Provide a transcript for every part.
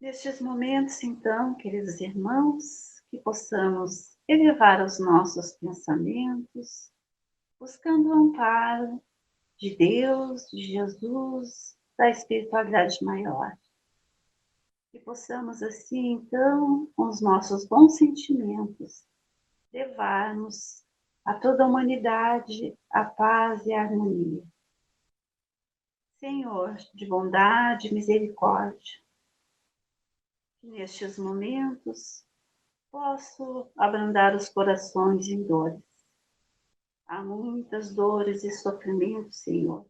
Nestes momentos, então, queridos irmãos, que possamos elevar os nossos pensamentos, buscando o amparo de Deus, de Jesus, da espiritualidade maior. Que possamos, assim, então, com os nossos bons sentimentos, levar-nos a toda a humanidade a paz e a harmonia. Senhor de bondade e misericórdia, que nestes momentos posso abrandar os corações em dores. Há muitas dores e sofrimentos, Senhor.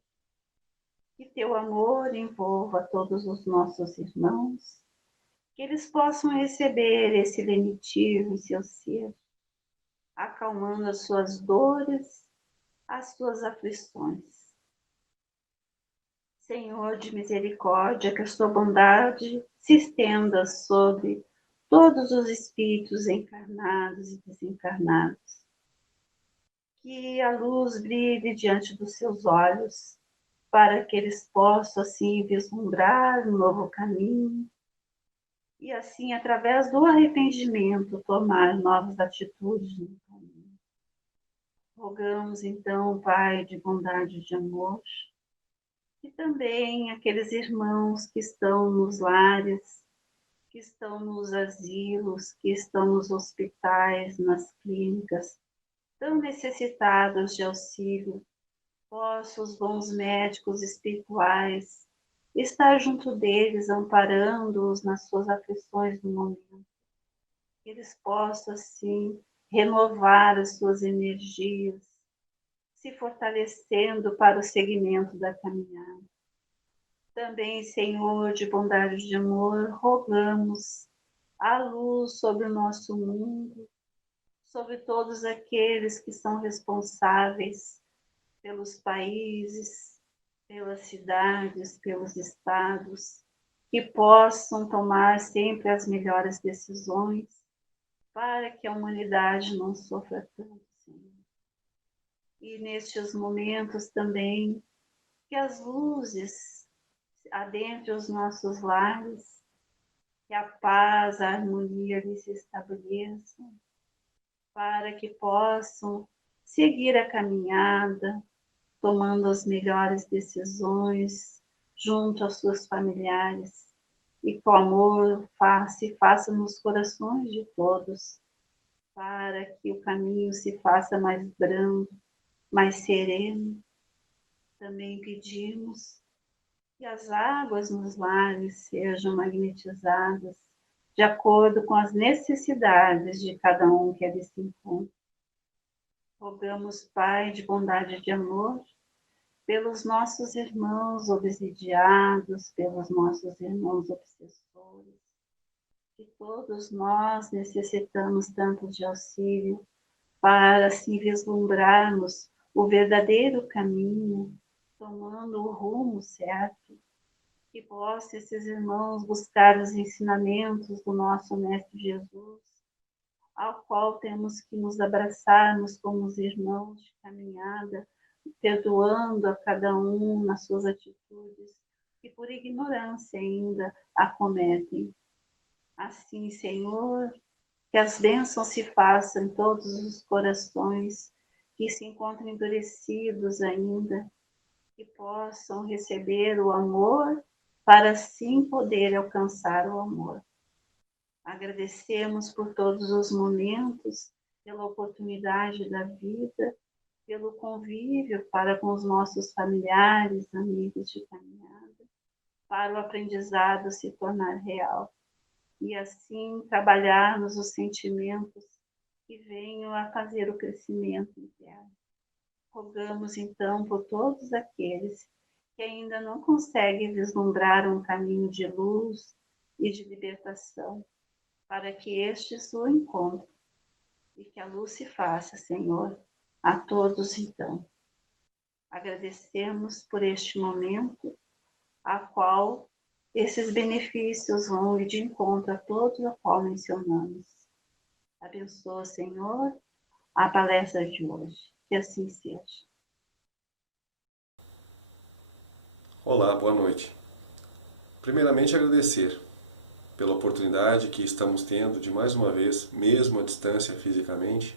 Que teu amor envolva todos os nossos irmãos, que eles possam receber esse lenitivo em seu ser, acalmando as suas dores, as suas aflições. Senhor de misericórdia, que a sua bondade se estenda sobre todos os espíritos encarnados e desencarnados. Que a luz brilhe diante dos seus olhos, para que eles possam assim vislumbrar um novo caminho e assim, através do arrependimento, tomar novas atitudes no caminho. Rogamos então, Pai de bondade e de amor, e também aqueles irmãos que estão nos lares, que estão nos asilos, que estão nos hospitais, nas clínicas, tão necessitados de auxílio, possam os bons médicos espirituais estar junto deles, amparando-os nas suas aflições no momento. Que eles possam, assim, renovar as suas energias, se fortalecendo para o seguimento da caminhada. Também, Senhor, de bondade e de amor, rogamos a luz sobre o nosso mundo, sobre todos aqueles que são responsáveis pelos países, pelas cidades, pelos estados, que possam tomar sempre as melhores decisões para que a humanidade não sofra tanto, Senhor. E nestes momentos também, que as luzes adentrem os nossos lares, que a paz, a harmonia ali se estabeleçam, para que possam seguir a caminhada, tomando as melhores decisões junto aos seus familiares, e que o amor se faça nos corações de todos, para que o caminho se faça mais brando, mais sereno. Também pedimos que as águas nos lares sejam magnetizadas de acordo com as necessidades de cada um que ali se encontra. Rogamos, Pai de bondade e de amor, pelos nossos irmãos obsidiados, pelos nossos irmãos obsessores, que todos nós necessitamos tanto de auxílio para assim vislumbrarmos o verdadeiro caminho, tomando o rumo certo, que possam esses irmãos buscar os ensinamentos do nosso Mestre Jesus, ao qual temos que nos abraçarmos como os irmãos de caminhada, perdoando a cada um nas suas atitudes que por ignorância ainda acometem. Assim, Senhor, que as bênçãos se façam em todos os corações que se encontram endurecidos ainda, que possam receber o amor para assim poder alcançar o amor. Agradecemos por todos os momentos, pela oportunidade da vida, pelo convívio para com os nossos familiares, amigos de caminhada, para o aprendizado se tornar real e assim trabalharmos os sentimentos que venham a fazer o crescimento interno. Rogamos então por todos aqueles que ainda não conseguem vislumbrar um caminho de luz e de libertação, para que estes o encontrem e que a luz se faça, Senhor, a todos então. Agradecemos por este momento, a qual esses benefícios vão ir de encontro a todos a qual mencionamos. Abençoa, Senhor, a palestra de hoje. Que assim seja. Olá, boa noite. Primeiramente, agradecer pela oportunidade que estamos tendo de mais uma vez, mesmo à distância fisicamente,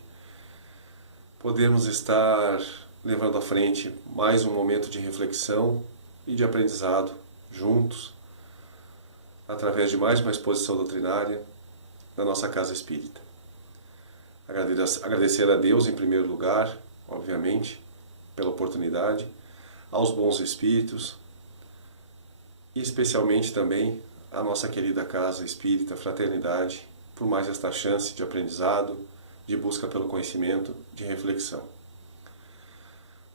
podermos estar levando à frente mais um momento de reflexão e de aprendizado juntos, através de mais uma exposição doutrinária na nossa casa espírita. Agradecer a Deus em primeiro lugar, obviamente, pela oportunidade, aos bons espíritos e especialmente também à nossa querida casa espírita Fraternidade, por mais esta chance de aprendizado, de busca pelo conhecimento, de reflexão.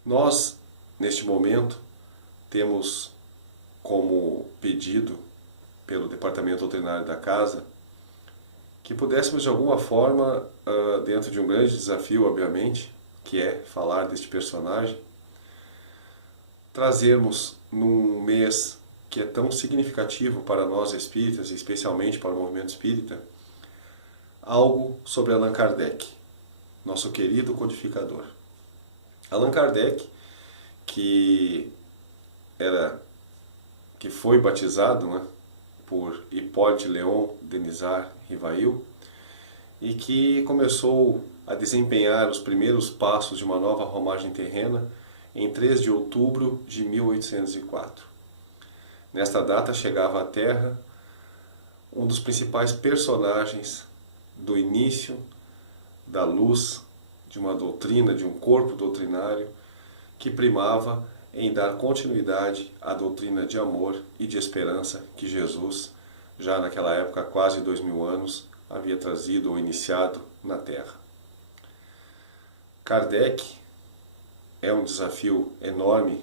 Nós, neste momento, temos como pedido pelo Departamento Doutrinário da Casa que pudéssemos de alguma forma, dentro de um grande desafio, obviamente, que é falar deste personagem, trazermos num mês que é tão significativo para nós espíritas, e especialmente para o movimento espírita, algo sobre Allan Kardec, nosso querido codificador. Allan Kardec, que foi batizado, né, por Hippolyte Léon Denisard Rivail, e que começou a desempenhar os primeiros passos de uma nova romagem terrena em 3 de outubro de 1804. Nesta data chegava à Terra um dos principais personagens do início da luz de uma doutrina, de um corpo doutrinário que primava em dar continuidade à doutrina de amor e de esperança que Jesus, já naquela época, há quase 2000 anos, havia trazido ou iniciado na Terra. Kardec é um desafio enorme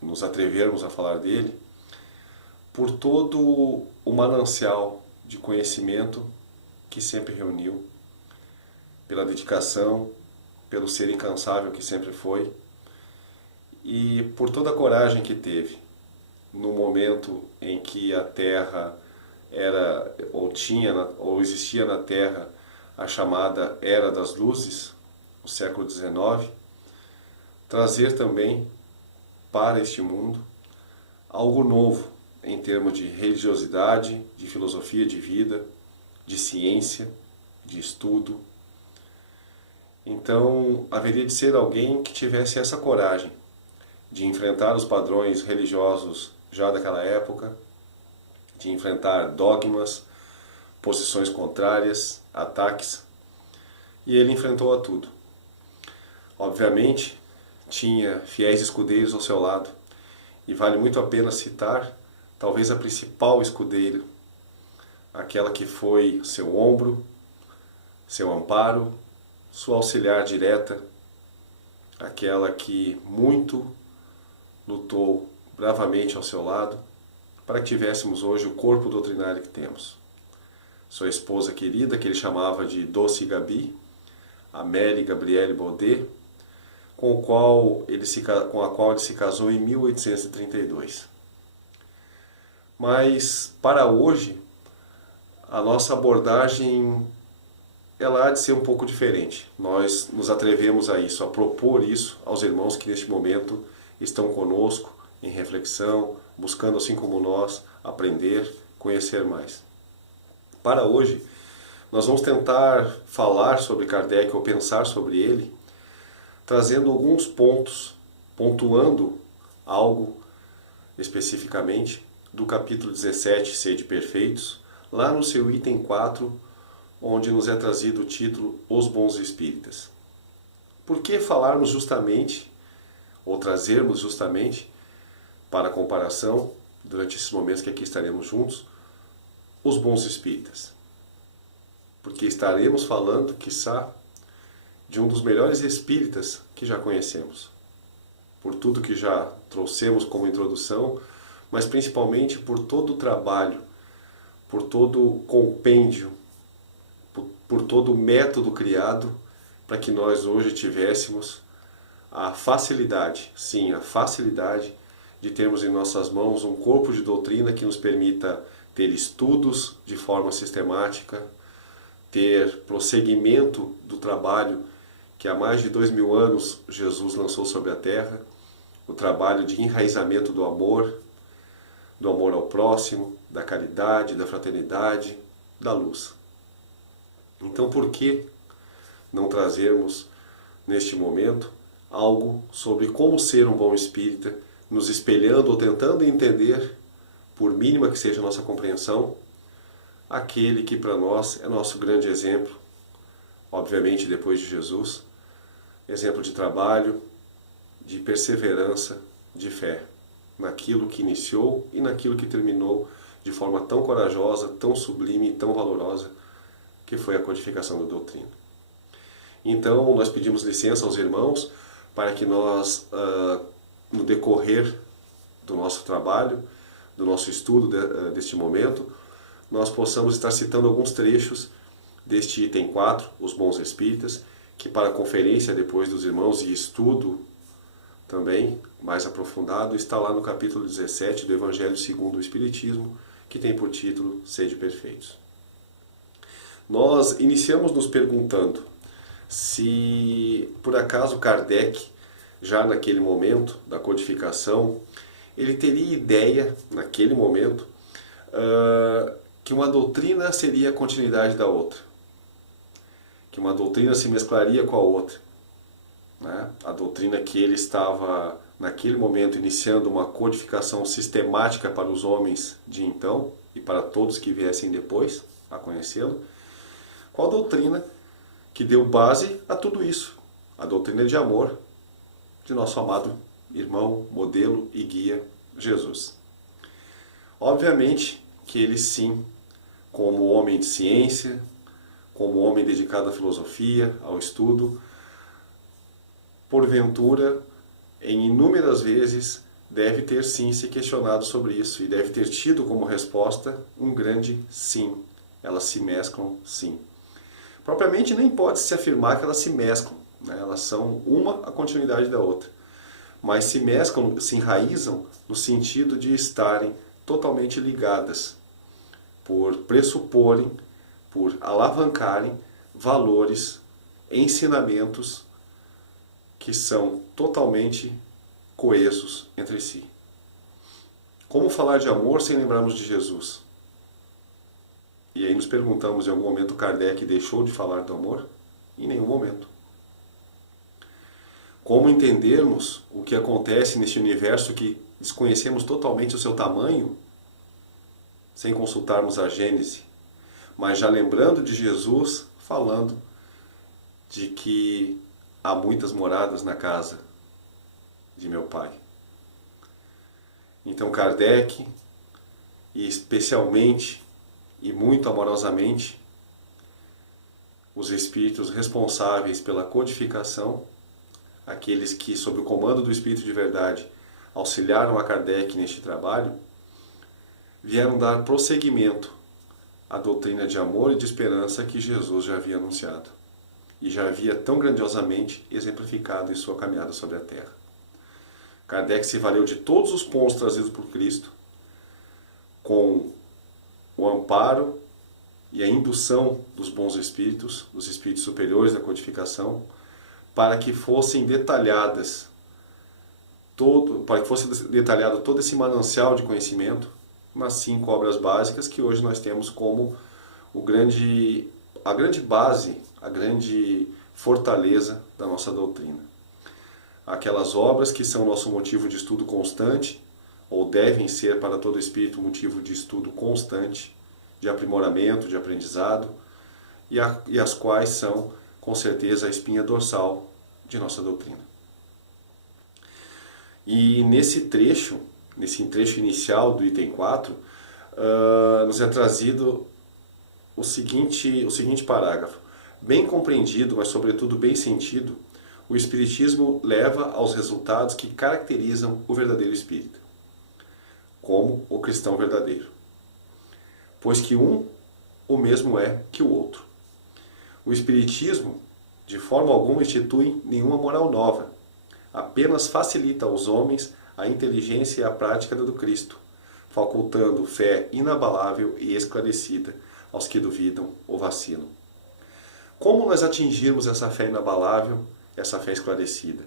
nos atrevermos a falar dele, por todo o manancial de conhecimento que sempre reuniu, pela dedicação, pelo ser incansável que sempre foi, e por toda a coragem que teve no momento em que a Terra era ou existia na Terra a chamada Era das Luzes, o século XIX, trazer também para este mundo algo novo em termos de religiosidade, de filosofia de vida, de ciência, de estudo. Então, haveria de ser alguém que tivesse essa coragem de enfrentar os padrões religiosos já daquela época, de enfrentar dogmas, posições contrárias, ataques, e ele enfrentou a tudo. Obviamente, tinha fiéis escudeiros ao seu lado, e vale muito a pena citar talvez a principal escudeira, aquela que foi seu ombro, seu amparo, sua auxiliar direta, aquela que muito lutou bravamente ao seu lado para que tivéssemos hoje o corpo doutrinário que temos. Sua esposa querida, que ele chamava de Doce Gabi, Amélie Gabrielle Baudet, com a qual ele se casou em 1832. Mas, para hoje, a nossa abordagem ela há de ser um pouco diferente. Nós nos atrevemos a isso, a propor isso aos irmãos que neste momento estão conosco em reflexão, buscando, assim como nós, aprender, conhecer mais. Para hoje, nós vamos tentar falar sobre Kardec ou pensar sobre ele, trazendo alguns pontos, pontuando algo especificamente do capítulo 17, Sede Perfeitos, lá no seu item 4, onde nos é trazido o título Os Bons Espíritas. Por que falarmos justamente, ou trazermos justamente, para comparação, durante esses momentos que aqui estaremos juntos, os bons espíritas? Porque estaremos falando, quiçá, de um dos melhores espíritas que já conhecemos. Por tudo que já trouxemos como introdução, mas principalmente por todo o trabalho, por todo o compêndio, por todo o método criado para que nós hoje tivéssemos a facilidade, sim, a facilidade de termos em nossas mãos um corpo de doutrina que nos permita ter estudos de forma sistemática, ter prosseguimento do trabalho que há mais de 2000 anos Jesus lançou sobre a Terra, o trabalho de enraizamento do amor ao próximo, da caridade, da fraternidade, da luz. Então, por que não trazermos, neste momento, algo sobre como ser um bom espírita, nos espelhando ou tentando entender, por mínima que seja a nossa compreensão, aquele que para nós é nosso grande exemplo, obviamente depois de Jesus, exemplo de trabalho, de perseverança, de fé, naquilo que iniciou e naquilo que terminou de forma tão corajosa, tão sublime e tão valorosa, que foi a codificação da doutrina. Então, nós pedimos licença aos irmãos para que nós, no decorrer do nosso trabalho, do nosso estudo deste momento, nós possamos estar citando alguns trechos deste item 4, os bons espíritas, que para conferência depois dos irmãos e estudo também mais aprofundado, está lá no capítulo 17 do Evangelho segundo o Espiritismo, que tem por título Sede Perfeitos. Nós iniciamos nos perguntando se, por acaso, Kardec, já naquele momento da codificação, ele teria ideia, naquele momento, que uma doutrina seria a continuidade da outra, que uma doutrina se mesclaria com a outra, né? A doutrina que ele estava, naquele momento, iniciando uma codificação sistemática para os homens de então e para todos que viessem depois a conhecê-lo. Qual doutrina que deu base a tudo isso? A doutrina de amor de nosso amado irmão, modelo e guia, Jesus. Obviamente que ele sim, como homem de ciência, como homem dedicado à filosofia, ao estudo, porventura, em inúmeras vezes, deve ter sim se questionado sobre isso e deve ter tido como resposta um grande sim. Elas se mesclam sim. Propriamente nem pode se afirmar que elas se mesclam, né? Elas são uma a continuidade da outra. Mas se mesclam, se enraizam no sentido de estarem totalmente ligadas, por pressuporem, por alavancarem valores, ensinamentos que são totalmente coesos entre si. Como falar de amor sem lembrarmos de Jesus? E aí nos perguntamos, em algum momento Kardec deixou de falar do amor? Em nenhum momento. Como entendermos o que acontece neste universo que desconhecemos totalmente o seu tamanho, sem consultarmos a Gênese, mas já lembrando de Jesus falando de que há muitas moradas na casa de meu Pai. Então Kardec, e especialmente e muito amorosamente, os espíritos responsáveis pela codificação, aqueles que, sob o comando do Espírito de Verdade, auxiliaram a Kardec neste trabalho, vieram dar prosseguimento à doutrina de amor e de esperança que Jesus já havia anunciado e já havia tão grandiosamente exemplificado em sua caminhada sobre a Terra. Kardec se valeu de todos os pontos trazidos por Cristo, com o amparo e a indução dos bons espíritos, dos espíritos superiores da codificação, para que fossem detalhadas para que fosse detalhado todo esse manancial de conhecimento nas 5 obras básicas que hoje nós temos como a grande base, a grande fortaleza da nossa doutrina. Aquelas obras que são nosso motivo de estudo constante, ou devem ser para todo espírito motivo de estudo constante, de aprimoramento, de aprendizado, e as quais são, com certeza, a espinha dorsal de nossa doutrina. E nesse trecho inicial do item 4, nos é trazido o seguinte parágrafo. Bem compreendido, mas sobretudo bem sentido, o Espiritismo leva aos resultados que caracterizam o verdadeiro espírita, como o cristão verdadeiro. Pois que um o mesmo é que o outro. O Espiritismo, de forma alguma, institui nenhuma moral nova, apenas facilita aos homens a inteligência e a prática do Cristo, facultando fé inabalável e esclarecida aos que duvidam ou vacilam. Como nós atingirmos essa fé inabalável, essa fé esclarecida?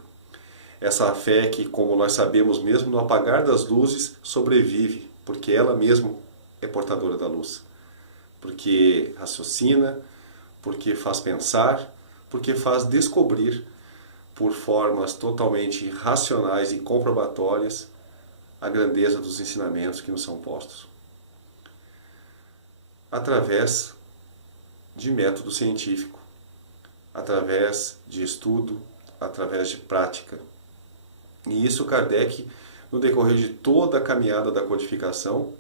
Essa fé que, como nós sabemos mesmo no apagar das luzes, sobrevive, porque ela mesma é portadora da luz. Porque raciocina, porque faz pensar, porque faz descobrir por formas totalmente racionais e comprobatórias a grandeza dos ensinamentos que nos são postos. Através de método científico, através de estudo, através de prática. E isso Kardec, no decorrer de toda a caminhada da codificação,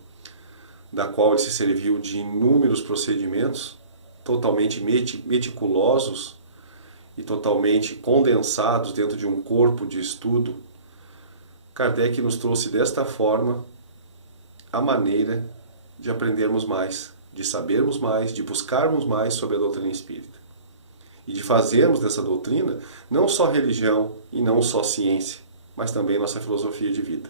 da qual ele se serviu de inúmeros procedimentos, totalmente meticulosos e totalmente condensados dentro de um corpo de estudo, Kardec nos trouxe desta forma a maneira de aprendermos mais, de sabermos mais, de buscarmos mais sobre a doutrina espírita. E de fazermos dessa doutrina não só religião e não só ciência, mas também nossa filosofia de vida.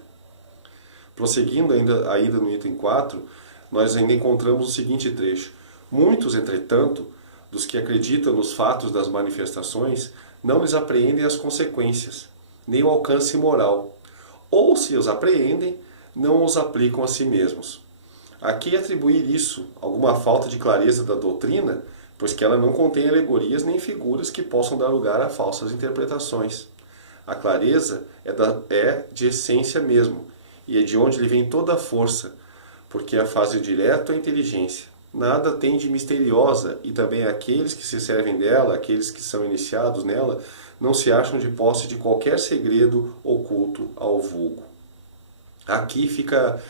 Prosseguindo ainda no item 4, nós ainda encontramos o seguinte trecho. Muitos, entretanto, dos que acreditam nos fatos das manifestações, não lhes apreendem as consequências, nem o alcance moral, ou se os apreendem, não os aplicam a si mesmos. Aqui atribuir isso a alguma falta de clareza da doutrina, pois que ela não contém alegorias nem figuras que possam dar lugar a falsas interpretações. A clareza é de essência mesmo, e é de onde lhe vem toda a força, porque a fase direto é a inteligência. Nada tem de misteriosa, e também aqueles que se servem dela, aqueles que são iniciados nela, não se acham de posse de qualquer segredo oculto ao vulgo. Aqui fica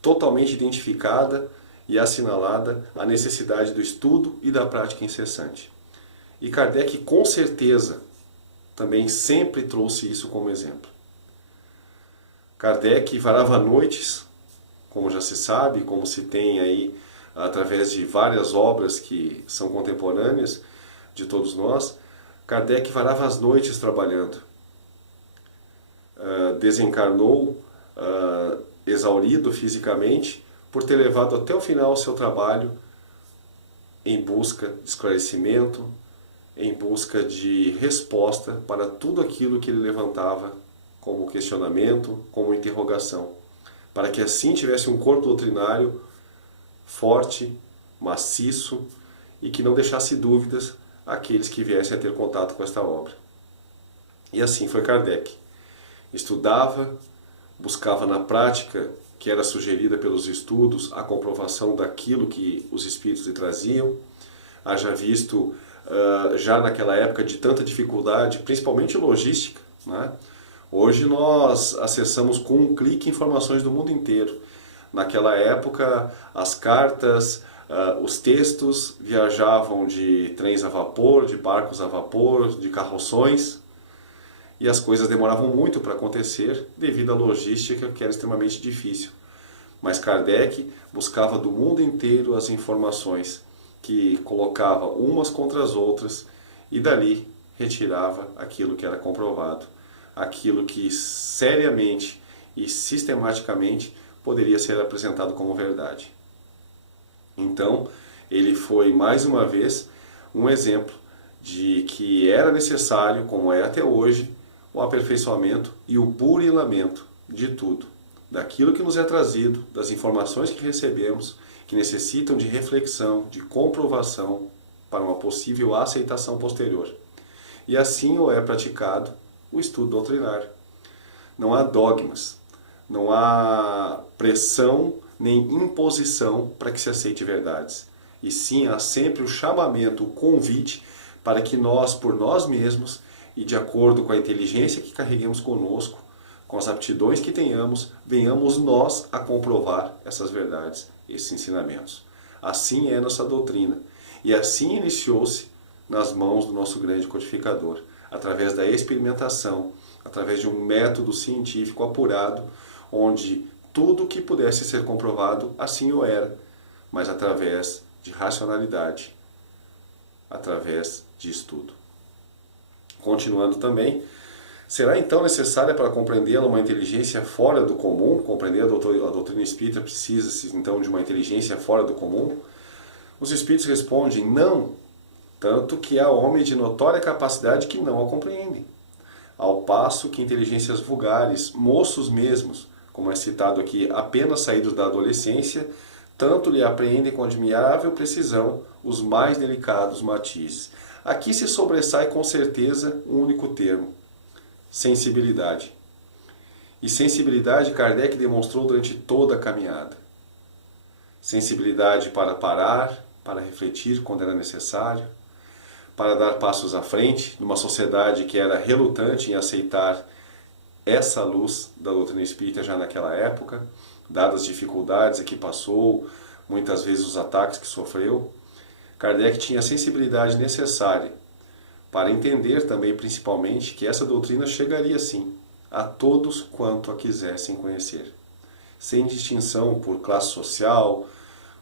totalmente identificada e assinalada a necessidade do estudo e da prática incessante. E Kardec, com certeza, também sempre trouxe isso como exemplo. Kardec varava noites, como já se sabe, como se tem aí através de várias obras que são contemporâneas de todos nós. Kardec varava as noites trabalhando. Desencarnou exaurido fisicamente por ter levado até o final o seu trabalho em busca de esclarecimento, em busca de resposta para tudo aquilo que ele levantava como questionamento, como interrogação, para que assim tivesse um corpo doutrinário forte, maciço e que não deixasse dúvidas àqueles que viessem a ter contato com esta obra. E assim foi Kardec. Estudava, buscava na prática, que era sugerida pelos estudos, a comprovação daquilo que os espíritos lhe traziam. Haja visto, já naquela época de tanta dificuldade, principalmente logística, né? Hoje nós acessamos com um clique informações do mundo inteiro. Naquela época, as cartas, os textos viajavam de trens a vapor, de barcos a vapor, de carroções, e as coisas demoravam muito para acontecer devido à logística que era extremamente difícil. Mas Kardec buscava do mundo inteiro as informações que colocava umas contra as outras e dali retirava aquilo que era comprovado, aquilo que seriamente e sistematicamente poderia ser apresentado como verdade. Então, ele foi mais uma vez um exemplo de que era necessário, como é até hoje, o aperfeiçoamento e o burilamento de tudo, daquilo que nos é trazido, das informações que recebemos, que necessitam de reflexão, de comprovação para uma possível aceitação posterior. E assim o é praticado o estudo doutrinário. Não há dogmas, não há pressão nem imposição para que se aceite verdades. E sim, há sempre o chamamento, o convite para que nós, por nós mesmos, e de acordo com a inteligência que carreguemos conosco, com as aptidões que tenhamos, venhamos nós a comprovar essas verdades, esses ensinamentos. Assim é nossa doutrina. E assim iniciou-se nas mãos do nosso grande codificador, através da experimentação, através de um método científico apurado, onde tudo que pudesse ser comprovado, assim o era, mas através de racionalidade, através de estudo. Continuando também, será então necessária para compreendê-la uma inteligência fora do comum? Compreender a doutrina espírita precisa-se então de uma inteligência fora do comum? Os espíritos respondem, não, tanto que há homens de notória capacidade que não a compreendem. Ao passo que inteligências vulgares, moços mesmos, como é citado aqui, apenas saídos da adolescência, tanto lhe apreendem com admirável precisão os mais delicados matizes. Aqui se sobressai com certeza um único termo: sensibilidade. E sensibilidade Kardec demonstrou durante toda a caminhada. Sensibilidade para parar, para refletir quando era necessário, para dar passos à frente numa sociedade que era relutante em aceitar essa luz da doutrina espírita já naquela época, dadas as dificuldades a que passou, muitas vezes os ataques que sofreu. Kardec tinha a sensibilidade necessária para entender também, principalmente, que essa doutrina chegaria sim a todos quanto a quisessem conhecer, sem distinção por classe social,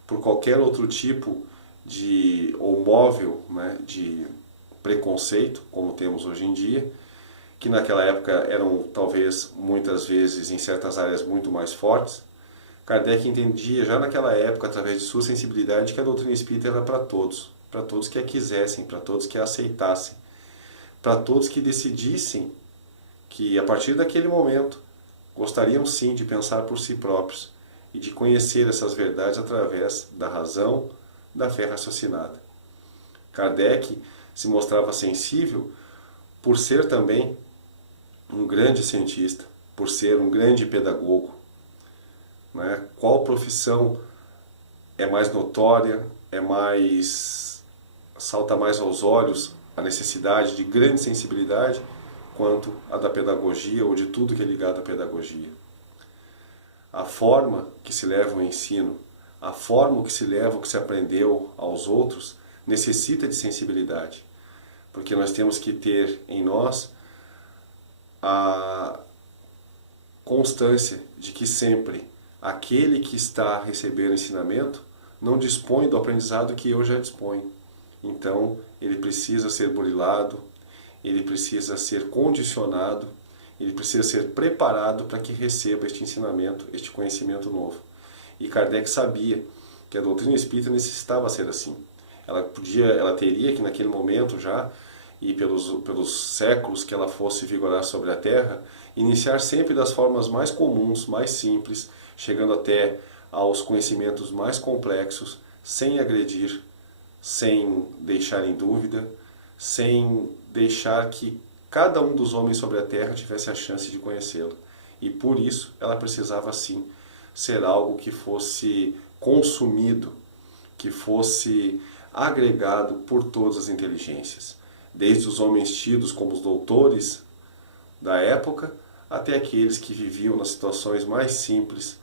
por qualquer outro tipo de ou móvel, né, de preconceito, como temos hoje em dia, que naquela época eram talvez muitas vezes em certas áreas muito mais fortes. Kardec entendia já naquela época, através de sua sensibilidade, que a doutrina espírita era para todos que a quisessem, para todos que a aceitassem, para todos que decidissem que a partir daquele momento gostariam sim de pensar por si próprios e de conhecer essas verdades através da razão, da fé raciocinada. Kardec se mostrava sensível por ser também um grande cientista, por ser um grande pedagogo. Né? Qual profissão é mais notória, salta mais aos olhos a necessidade de grande sensibilidade quanto a da pedagogia ou de tudo que é ligado à pedagogia? A forma que se leva o ensino, a forma que se leva o que se aprendeu aos outros, necessita de sensibilidade, porque nós temos que ter em nós a constância de que sempre aquele que está recebendo ensinamento não dispõe do aprendizado que eu já disponho. Então, ele precisa ser burilado, ele precisa ser condicionado, ele precisa ser preparado para que receba este ensinamento, este conhecimento novo. E Kardec sabia que a doutrina espírita necessitava ser assim. Ela teria que naquele momento já, e pelos séculos que ela fosse vigorar sobre a Terra, iniciar sempre das formas mais comuns, mais simples, chegando até aos conhecimentos mais complexos, sem agredir, sem deixar em dúvida, sem deixar que cada um dos homens sobre a Terra tivesse a chance de conhecê-lo. E por isso ela precisava sim ser algo que fosse consumido, que fosse agregado por todas as inteligências, desde os homens tidos como os doutores da época, até aqueles que viviam nas situações mais simples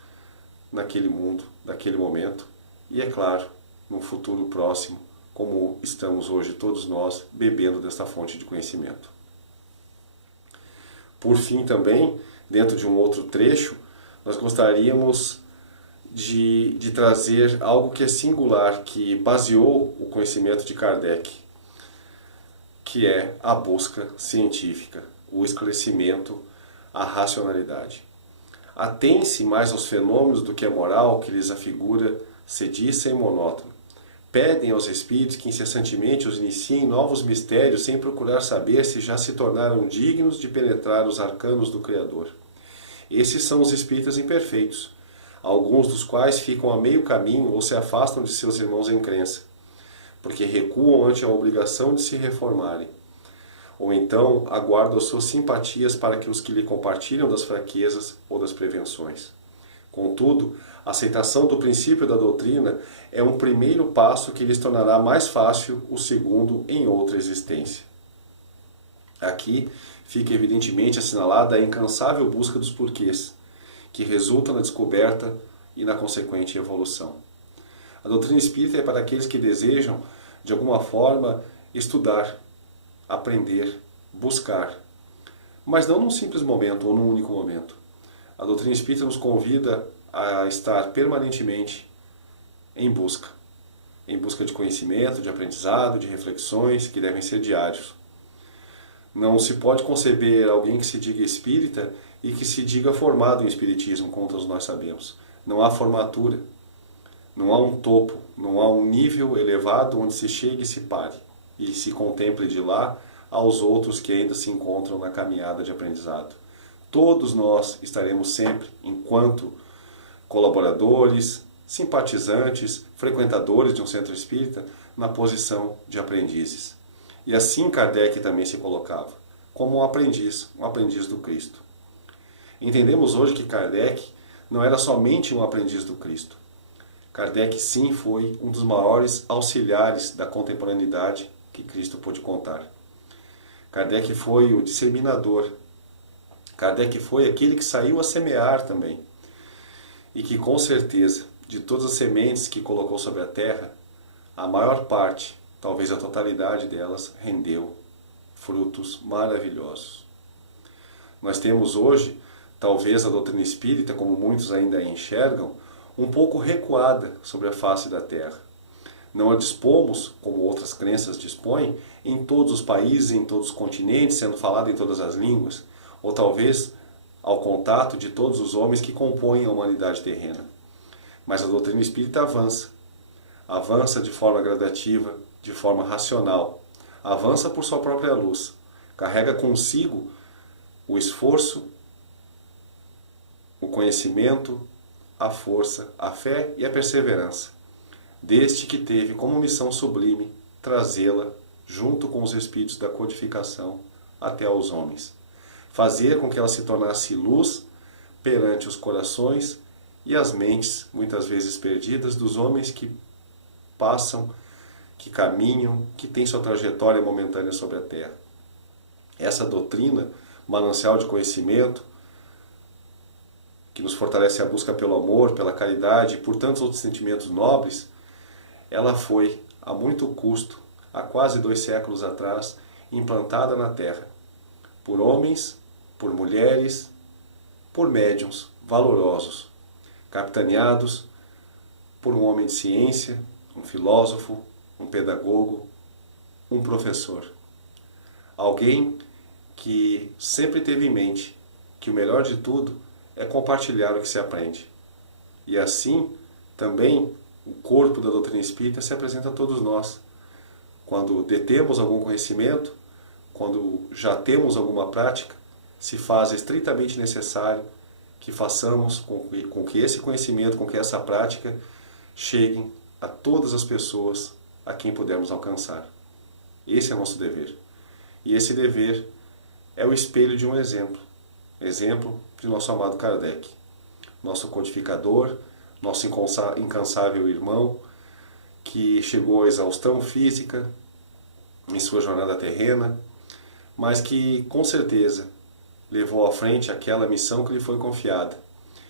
naquele mundo, naquele momento, e é claro, num futuro próximo, como estamos hoje todos nós, bebendo desta fonte de conhecimento. Por fim também, dentro de um outro trecho, nós gostaríamos de trazer algo que é singular, que baseou o conhecimento de Kardec, que é a busca científica, o esclarecimento, a racionalidade. Atém-se mais aos fenômenos do que a moral que lhes afigura sediça e monótona. Pedem aos espíritos que incessantemente os iniciem novos mistérios sem procurar saber se já se tornaram dignos de penetrar os arcanos do Criador. Esses são os espíritas imperfeitos, alguns dos quais ficam a meio caminho ou se afastam de seus irmãos em crença, porque recuam ante a obrigação de se reformarem. Ou então aguardam as suas simpatias para que os que lhe compartilham das fraquezas ou das prevenções. Contudo, a aceitação do princípio da doutrina é um primeiro passo que lhes tornará mais fácil o segundo em outra existência. Aqui fica evidentemente assinalada a incansável busca dos porquês, que resulta na descoberta e na consequente evolução. A doutrina espírita é para aqueles que desejam, de alguma forma, estudar, aprender, buscar, mas não num simples momento ou num único momento. A doutrina espírita nos convida a estar permanentemente em busca de conhecimento, de aprendizado, de reflexões que devem ser diários. Não se pode conceber alguém que se diga espírita e que se diga formado em espiritismo, como todos nós sabemos. Não há formatura, não há um topo, não há um nível elevado onde se chegue e se pare e se contemple de lá aos outros que ainda se encontram na caminhada de aprendizado. Todos nós estaremos sempre, enquanto colaboradores, simpatizantes, frequentadores de um centro espírita, na posição de aprendizes. E assim Kardec também se colocava, como um aprendiz do Cristo. Entendemos hoje que Kardec não era somente um aprendiz do Cristo. Kardec sim foi um dos maiores auxiliares da contemporaneidade que Cristo pôde contar. Kardec foi o disseminador. Kardec foi aquele que saiu a semear também. E que com certeza, de todas as sementes que colocou sobre a terra, a maior parte, talvez a totalidade delas, rendeu frutos maravilhosos. Nós temos hoje, talvez a doutrina espírita, como muitos ainda a enxergam, um pouco recuada sobre a face da terra. Não a dispomos, como outras crenças dispõem, em todos os países, em todos os continentes, sendo falada em todas as línguas, ou talvez ao contato de todos os homens que compõem a humanidade terrena. Mas a doutrina espírita avança. Avança de forma gradativa, de forma racional. Avança por sua própria luz. Carrega consigo o esforço, o conhecimento, a força, a fé e a perseverança, deste que teve como missão sublime trazê-la, junto com os espíritos da codificação, até aos homens. Fazer com que ela se tornasse luz perante os corações e as mentes, muitas vezes perdidas, dos homens que passam, que caminham, que têm sua trajetória momentânea sobre a terra. Essa doutrina, manancial de conhecimento, que nos fortalece a busca pelo amor, pela caridade e por tantos outros sentimentos nobres, ela foi, a muito custo, há quase 2 séculos atrás, implantada na Terra, por homens, por mulheres, por médiuns valorosos, capitaneados por um homem de ciência, um filósofo, um pedagogo, um professor. Alguém que sempre teve em mente que o melhor de tudo é compartilhar o que se aprende. E assim, também, o corpo da doutrina espírita se apresenta a todos nós. Quando detemos algum conhecimento, quando já temos alguma prática, se faz estritamente necessário que façamos com que esse conhecimento, com que essa prática cheguem a todas as pessoas a quem pudermos alcançar. Esse é o nosso dever. E esse dever é o espelho de um exemplo. Exemplo de nosso amado Kardec, nosso codificador, nosso incansável irmão, que chegou à exaustão física em sua jornada terrena, mas que com certeza levou à frente aquela missão que lhe foi confiada,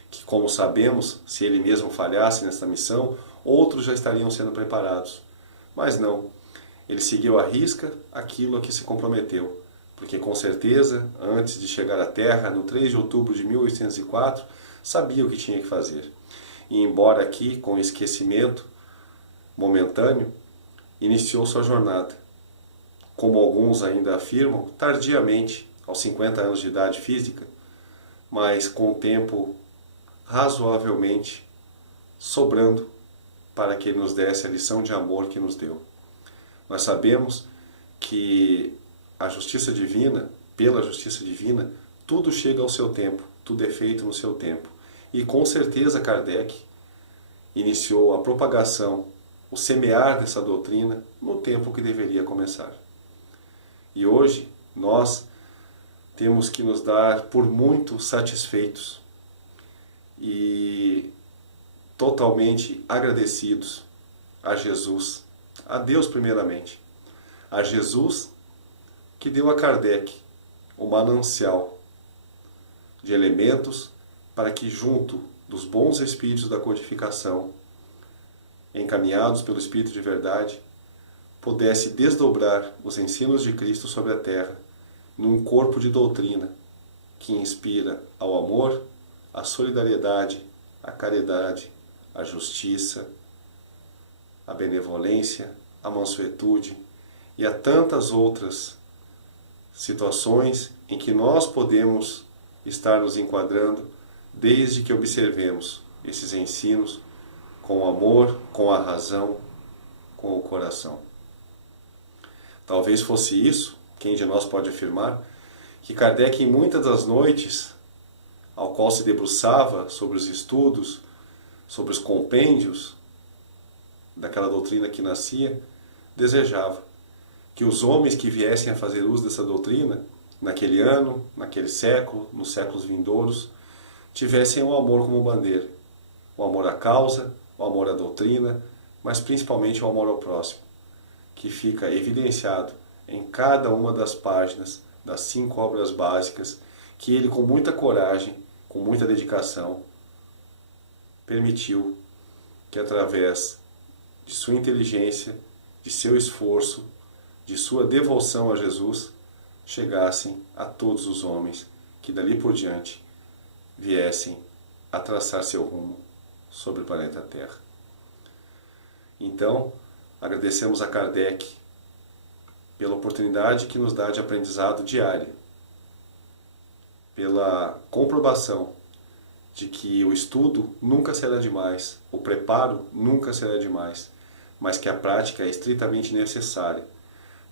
que, como sabemos, se ele mesmo falhasse nessa missão, outros já estariam sendo preparados. Mas não, ele seguiu à risca aquilo a que se comprometeu, porque com certeza, antes de chegar à Terra, no 3 de outubro de 1804, sabia o que tinha que fazer. E embora aqui, com esquecimento momentâneo, iniciou sua jornada. Como alguns ainda afirmam, tardiamente, aos 50 anos de idade física, mas com tempo razoavelmente sobrando para que ele nos desse a lição de amor que nos deu. Nós sabemos que a justiça divina, pela justiça divina, tudo chega ao seu tempo, tudo é feito no seu tempo. E com certeza Kardec iniciou a propagação, o semear dessa doutrina no tempo que deveria começar. E hoje nós temos que nos dar por muito satisfeitos e totalmente agradecidos a Jesus, a Deus primeiramente, a Jesus que deu a Kardec o manancial de elementos para que, junto dos bons espíritos da codificação, encaminhados pelo Espírito de Verdade, pudesse desdobrar os ensinos de Cristo sobre a terra num corpo de doutrina que inspira ao amor, à solidariedade, à caridade, à justiça, à benevolência, à mansuetude e a tantas outras situações em que nós podemos estar nos enquadrando desde que observemos esses ensinos com o amor, com a razão, com o coração. Talvez fosse isso, quem de nós pode afirmar, que Kardec em muitas das noites, ao qual se debruçava sobre os estudos sobre os compêndios daquela doutrina que nascia, desejava que os homens que viessem a fazer uso dessa doutrina, naquele ano, naquele século, nos séculos vindouros, tivessem o amor como bandeira. O amor à causa, o amor à doutrina, mas principalmente o amor ao próximo, que fica evidenciado em cada uma das páginas das 5 obras básicas que ele, com muita coragem, com muita dedicação, permitiu que, através de sua inteligência, de seu esforço, de sua devoção a Jesus, chegassem a todos os homens que dali por diante viessem a traçar seu rumo sobre o planeta Terra. Então, agradecemos a Kardec pela oportunidade que nos dá de aprendizado diário, pela comprovação de que o estudo nunca será demais, o preparo nunca será demais, mas que a prática é estritamente necessária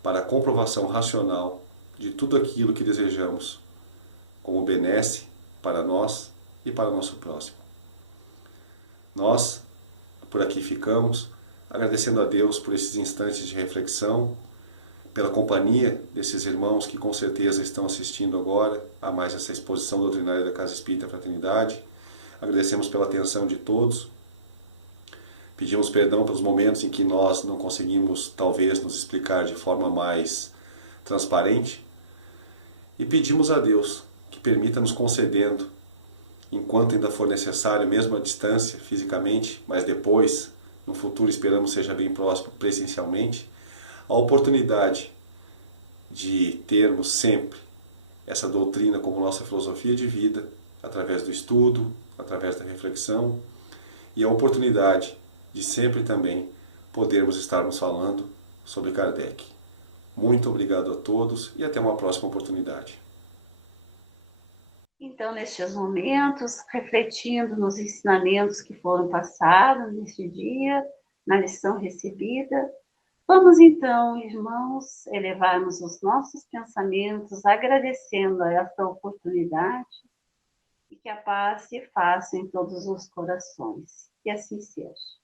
para a comprovação racional de tudo aquilo que desejamos, como benesse para nós e para o nosso próximo. Nós, por aqui ficamos, agradecendo a Deus por esses instantes de reflexão, pela companhia desses irmãos que com certeza estão assistindo agora a mais essa exposição doutrinária da Casa Espírita Fraternidade. Agradecemos pela atenção de todos. Pedimos perdão pelos momentos em que nós não conseguimos, talvez, nos explicar de forma mais transparente. E pedimos a Deus que permita nos concedendo, enquanto ainda for necessário, mesmo à distância, fisicamente, mas depois, no futuro, esperamos seja bem próximo, presencialmente, a oportunidade de termos sempre essa doutrina como nossa filosofia de vida, através do estudo, através da reflexão, e a oportunidade de sempre também podermos estarmos falando sobre Kardec. Muito obrigado a todos e até uma próxima oportunidade. Então, nestes momentos, refletindo nos ensinamentos que foram passados neste dia, na lição recebida, vamos então, irmãos, elevarmos os nossos pensamentos, agradecendo a esta oportunidade e que a paz se faça em todos os corações. Que assim seja.